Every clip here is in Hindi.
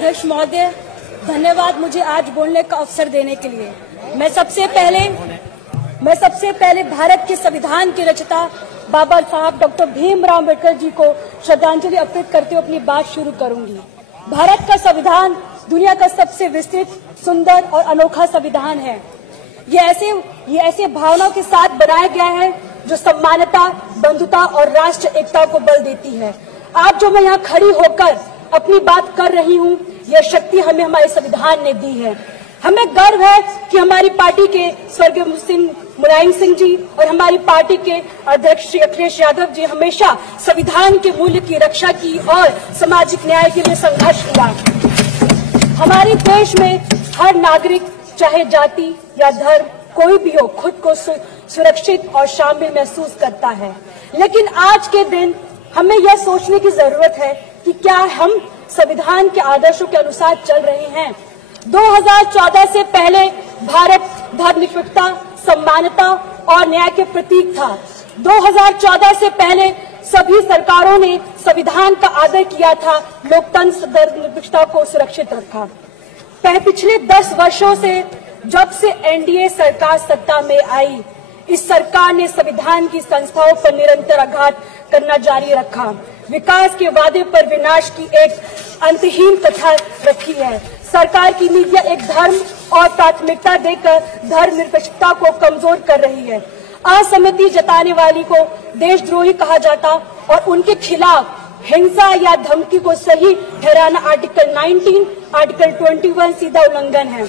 अध्यक्ष महोदय, धन्यवाद मुझे आज बोलने का अवसर देने के लिए। मैं सबसे पहले भारत के संविधान के रचयिता बाबा साहब डॉक्टर भीमराव अम्बेडकर जी को श्रद्धांजलि अर्पित करते हुए अपनी बात शुरू करूंगी। भारत का संविधान दुनिया का सबसे विस्तृत, सुंदर और अनोखा संविधान है। ये ऐसे भावनाओं के साथ बनाया गया है जो समानता, बंधुता और राष्ट्र एकता को बल देती है। आज जो मैं यहाँ खड़ी होकर अपनी बात कर रही हूँ, यह शक्ति हमें हमारे संविधान ने दी है। हमें गर्व है कि हमारी पार्टी के स्वर्गीय मुलायम सिंह जी और हमारी पार्टी के अध्यक्ष श्री अखिलेश यादव जी हमेशा संविधान के मूल्य की रक्षा की और सामाजिक न्याय के लिए संघर्ष किया। हमारे देश में हर नागरिक, चाहे जाति या धर्म कोई भी हो, खुद को सुरक्षित और शामिल महसूस करता है। लेकिन आज के दिन हमें यह सोचने की जरूरत है कि क्या हम संविधान के आदर्शों के अनुसार चल रहे हैं। 2014 से पहले भारत धर्मनिरपेक्षता, समानता और न्याय के प्रतीक था। 2014 से पहले सभी सरकारों ने संविधान का आदर किया था, लोकतंत्र, धर्मनिरपेक्षता को सुरक्षित रखा। पिछले 10 वर्षों से जब से एनडीए सरकार सत्ता में आई, इस सरकार ने संविधान की संस्थाओं पर निरंतर आघात करना जारी रखा। विकास के वादे पर विनाश की एक अंतहीन कथा रखी है। सरकार की नीतियां एक धर्म और प्राथमिकता देकर धर्मनिरपेक्षता को कमजोर कर रही है। असहमति जताने वाली को देशद्रोही कहा जाता और उनके खिलाफ हिंसा या धमकी को सही ठहराना आर्टिकल 19, आर्टिकल 21 सीधा उल्लंघन है।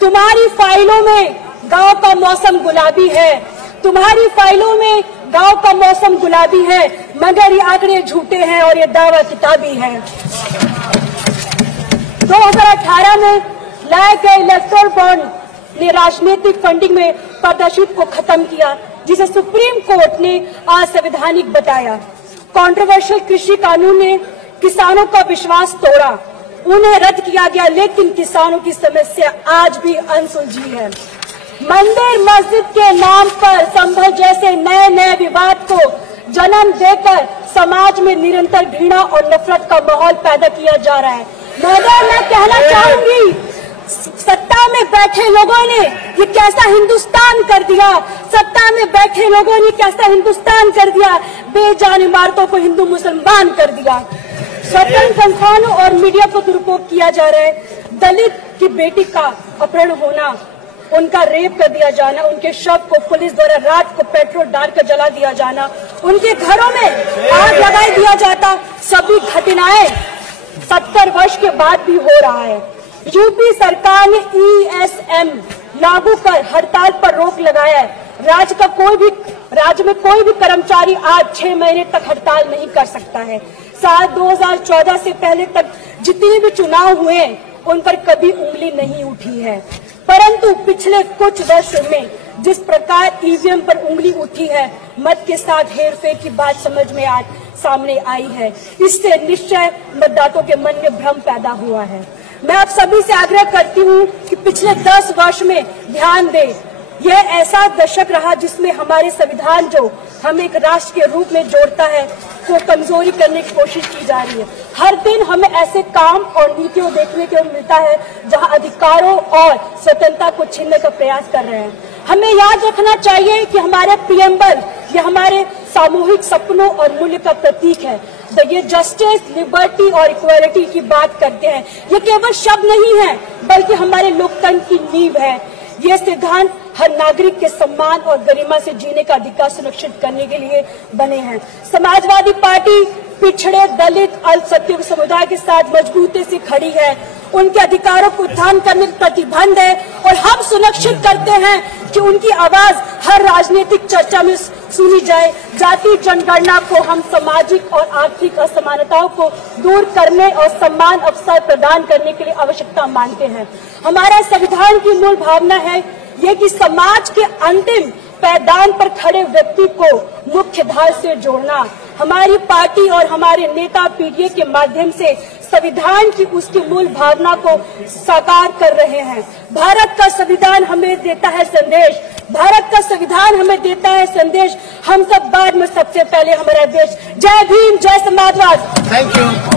तुम्हारी फाइलों में गांव का मौसम गुलाबी है, तुम्हारी फाइलों में गांव का मौसम गुलाबी है, मगर ये आंकड़े झूठे हैं और ये दावा किताबी है। 2018 में लाए गए इलेक्टोरल बॉन्ड ने राजनीतिक फंडिंग में पारदर्शिता को खत्म किया, जिसे सुप्रीम कोर्ट ने असंवैधानिक बताया। कंट्रोवर्शियल कृषि कानून ने किसानों का विश्वास तोड़ा, उन्हें रद्द किया गया, लेकिन किसानों की समस्या आज भी अनसुलझी है। मंदिर मस्जिद के नाम पर संभल जैसे नए नए विवाद को जन्म देकर समाज में निरंतर घृणा और नफरत का माहौल पैदा किया जा रहा है। मगर मैं कहना चाहूंगी, सत्ता में बैठे लोगों ने ये कैसा हिंदुस्तान कर दिया, सत्ता में बैठे लोगों ने कैसा हिंदुस्तान कर दिया, बेजान इमारतों को हिंदू मुसलमान कर दिया। स्वतंत्र संस्थानों और मीडिया को दुरुपयोग किया जा रहा है। दलित की बेटी का अपहरण होना, उनका रेप कर दिया जाना, उनके शव को पुलिस द्वारा रात को पेट्रोल डालकर जला दिया जाना, उनके घरों में आग लगा दिया जाता, सभी घटनाएं 70 वर्ष के बाद भी हो रहा है। यूपी सरकार ने ESM लागू कर हड़ताल पर रोक लगाया है। राज्य में कोई भी कर्मचारी आज 6 महीने तक हड़ताल नहीं कर सकता है। साल 2014 से पहले तक जितने भी चुनाव हुए उन पर कभी उंगली नहीं उठी है, परंतु पिछले कुछ वर्षों में जिस प्रकार ईवीएम पर उंगली उठी है, मत के साथ हेरफेर की बात समझ में आज सामने आई है। इससे निश्चय मतदाताओं के मन में भ्रम पैदा हुआ है। मैं आप सभी से आग्रह करती हूँ कि पिछले 10 वर्ष में ध्यान दें। यह ऐसा दशक रहा जिसमें हमारे संविधान जो हमें एक राष्ट्र के रूप में जोड़ता है, को कमजोरी करने की कोशिश की जा रही है। हर दिन हमें ऐसे काम और नीतियों देखने को मिलता है जहां अधिकारों और स्वतंत्रता को छीनने का प्रयास कर रहे हैं। हमें याद रखना चाहिए कि हमारे प्रियम्बल ये हमारे सामूहिक सपनों और मूल्य का प्रतीक है। ये जस्टिस, लिबर्टी और इक्वालिटी की बात करते हैं। ये केवल शब्द नहीं है, बल्कि हमारे लोकतंत्र की नींव है। ये सिद्धांत हर नागरिक के सम्मान और गरिमा से जीने का अधिकार सुनिश्चित करने के लिए बने हैं। समाजवादी पार्टी पिछड़े, दलित, अल्पसंख्यक समुदाय के साथ मजबूती से खड़ी है। उनके अधिकारों को उत्थान करने का प्रतिबद्ध है और हम सुनिश्चित करते हैं कि उनकी आवाज हर राजनीतिक चर्चा में सुनी जाए। जाति जनगणना को हम सामाजिक और आर्थिक असमानताओं को दूर करने और समान अवसर प्रदान करने के लिए आवश्यकता मानते हैं। हमारा संविधान की मूल भावना है ये कि समाज के अंतिम पैदान पर खड़े व्यक्ति को मुख्य धारा से जोड़ना। हमारी पार्टी और हमारे नेता पीडीए के माध्यम से संविधान की उसकी मूल भावना को साकार कर रहे हैं। भारत का संविधान हमें देता है संदेश, भारत का संविधान हमें देता है संदेश, हम सब बाद में सबसे पहले हमारा देश। जय भीम, जय समाजवाद। Thank you.